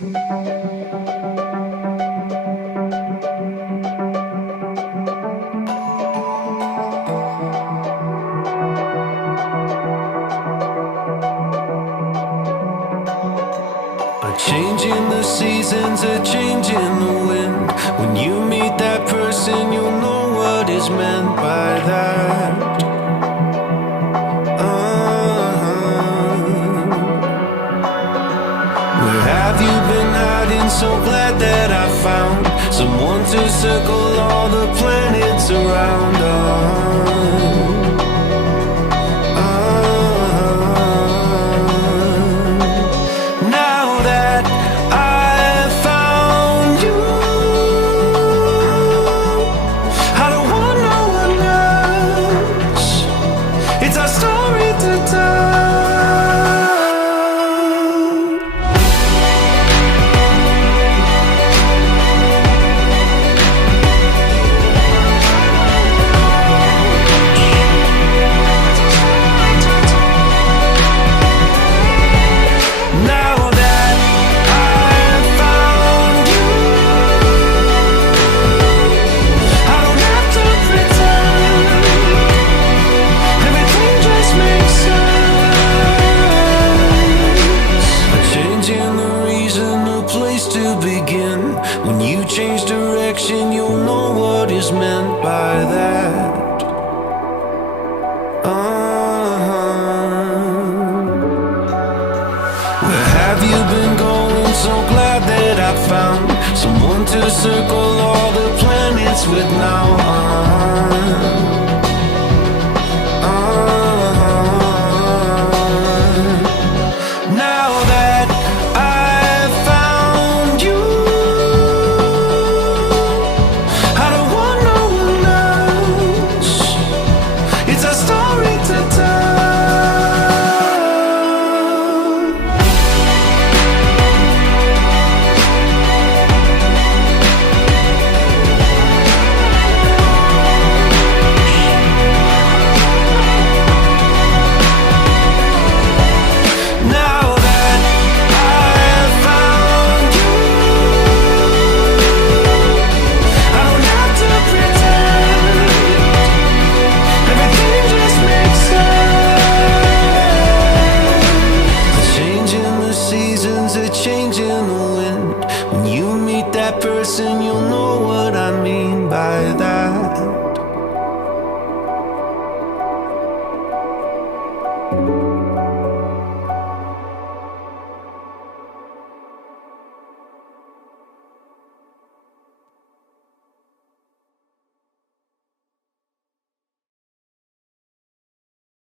A change in the seasons, a change in the wind. When you meet that person, you'll know what is meant by that. Where have you been hiding? So glad that I found someone to circle all the planets around Now that I've found you, I don't want no one else. It's our story to tell. When you change direction, you'll know what is meant by that. Where have you been going? So glad that I found someone to circle all the planets with now. Now that I've found you, I don't want no one else. It's a story to tell. Now that I've found you, I don't have to pretend. Everything just makes sense. A change in the seasons, a change in the wind. When you meet that person, you'll know what I mean by that.